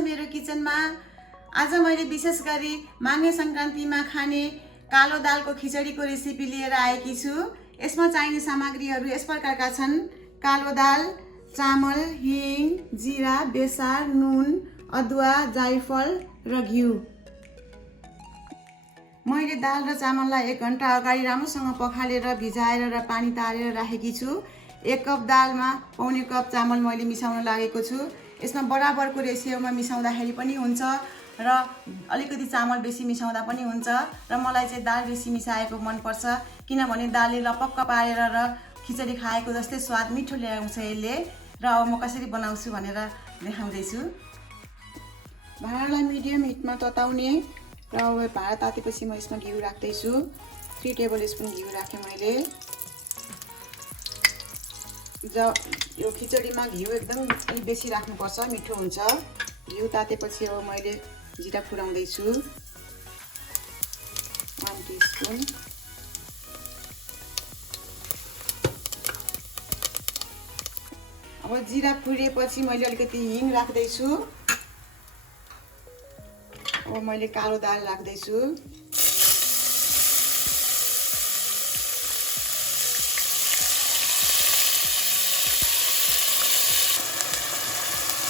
मेरो किचनमा। आज मैले विशेष गरी माघे संक्रान्तिमा खाने कालो दालको खिचडीको रेसिपी लिएर आएकी छु। यसमा चाहिने सामग्रीहरू यस प्रकारका छन्: कालो दाल, चामल, हिङ, जिरा, बेसार, नुन, अदुवा, जायफल र घिउ। मैले दाल र चामललाई 1 घण्टा अगाडि राम्रोसँग पखालेर भिजाएर र पानी तारेर राखेकी छु। 1 कप दालमा पौने कप चामल मैले मिसाउन लागेको छु। यसमा बराबरको रेसियोमा मिसाउँदाखेरि पनि हुन्छ र अलिकति चामल बेसी मिसाउँदा पनि हुन्छ र मलाई चाहिँ दाल बेसी मिसाएको मनपर्छ, किनभने दालले लपक्क पारेर र खिचडी खाएको जस्तै स्वाद मिठो ल्याउँछ यसले। र अब म कसरी बनाउँछु भनेर देखाउँदैछु। भाँडालाई मिडियम हिटमा तताउने र अब भाँडा तातेपछि म यसमा घिउ राख्दैछु। 3 टेबल स्पुन घिउ राखेँ मैले। यो खिचडीमा घिउ एकदम अलिक बेसी राख्नुपर्छ, मिठो हुन्छ। घिउ तातेपछि अब मैले जिरा फुराउँदैछु 1 टिस्पुन। अब जिरा फुरेपछि मैले अलिकति हिङ राख्दैछु। अब मैले कालो दाल राख्दैछु।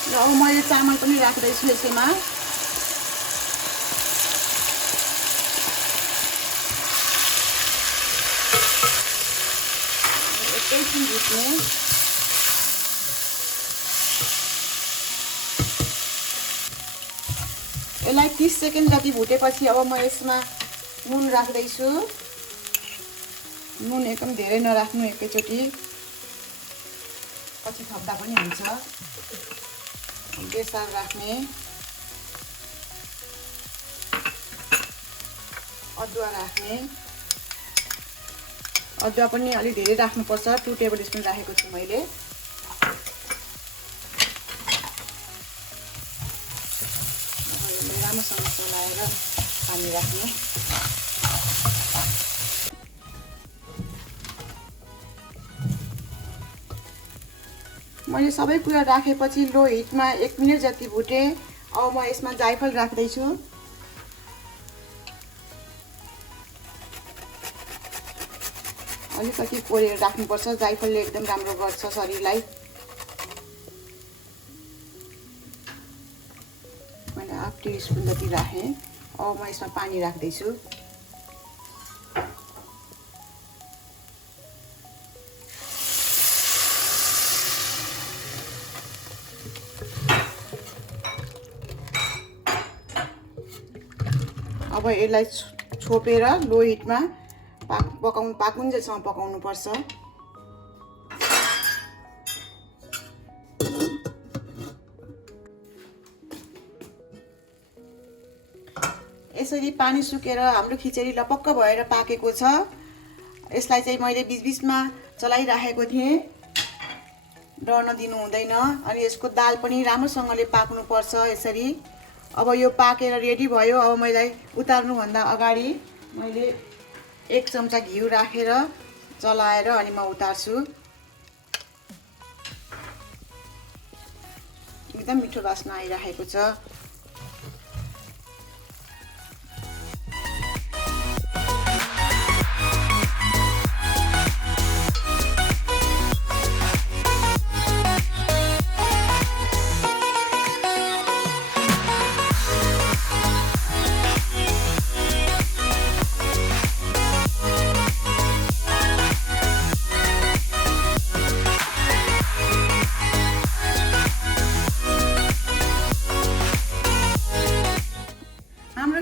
र अब मैले चामल पनि राख्दैछु यसैमा। एकैछिन भुट्ने। यसलाई 30 सेकेन्ड जति भुटेपछि अब म यसमा नुन राख्दैछु। नुन एकदम धेरै नराख्नु एकैचोटि, पछि थप्दा पनि हुन्छ। बेसार राख्ने, अदुवा राख्ने। अदुवा पनि अलि धेरै राख्नुपर्छ, 2 टेबल स्पुन राखेको छु मैले। राम्रोसँग चलाएर पानी राख्ने। मैले सबै कुरा राखेपछि लो हिटमा 1 मिनेट जति भुटे। अब म यसमा जायफल राख्दैछु। अलिकति कोरेर राख्नुपर्छ, जायफलले एकदम राम्रो गर्छ शरीरलाई। मैले 1/2 टिस्पुन जति राखेँ। अब म यसमा पानी राख्दैछु। अब यसलाई छोपेर लो हिटमा पाकुन्जेलसम्म पकाउनु पर्छ। यसरी पानी सुकेर हाम्रो खिचडी लपक्क भएर पाकेको छ। यसलाई चाहिँ मैले बीचबीचमा चलाइराखेको थिएँ, डढ्न दिनु हुँदैन। अनि यसको दाल पनि राम्रोसँगले पाक्नुपर्छ यसरी। अब यो पाकेर रेडी भयो। अब मैले उतार्नुभन्दा अगाडि मैले 1 चम्चा घिउ राखेर चलाएर अनि म उतार्छु। एकदम मिठो वासना आइरहेको छ।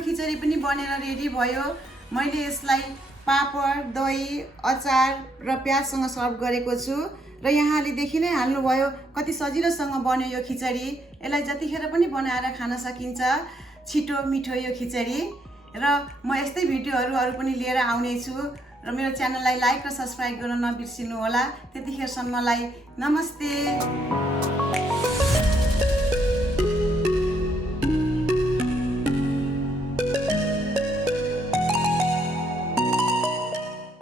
खिचडी पनि बनेर रेडी भयो। मैले यसलाई पापड, दही, अचार र प्याजसँग सर्भ गरेको छु र यहाँले देखि नै हाल्नुभयो कति सजिलोसँग बन्यो यो खिचडी। यसलाई जतिखेर पनि बनाएर खान सकिन्छ, छिटो मिठो यो खिचडी। र म यस्तै भिडियोहरू पनि लिएर आउने छु र मेरो च्यानललाई लाइक र सब्स्क्राइब गर्न नबिर्सिनु होला। त्यतिखेरसम्मलाई नमस्ते।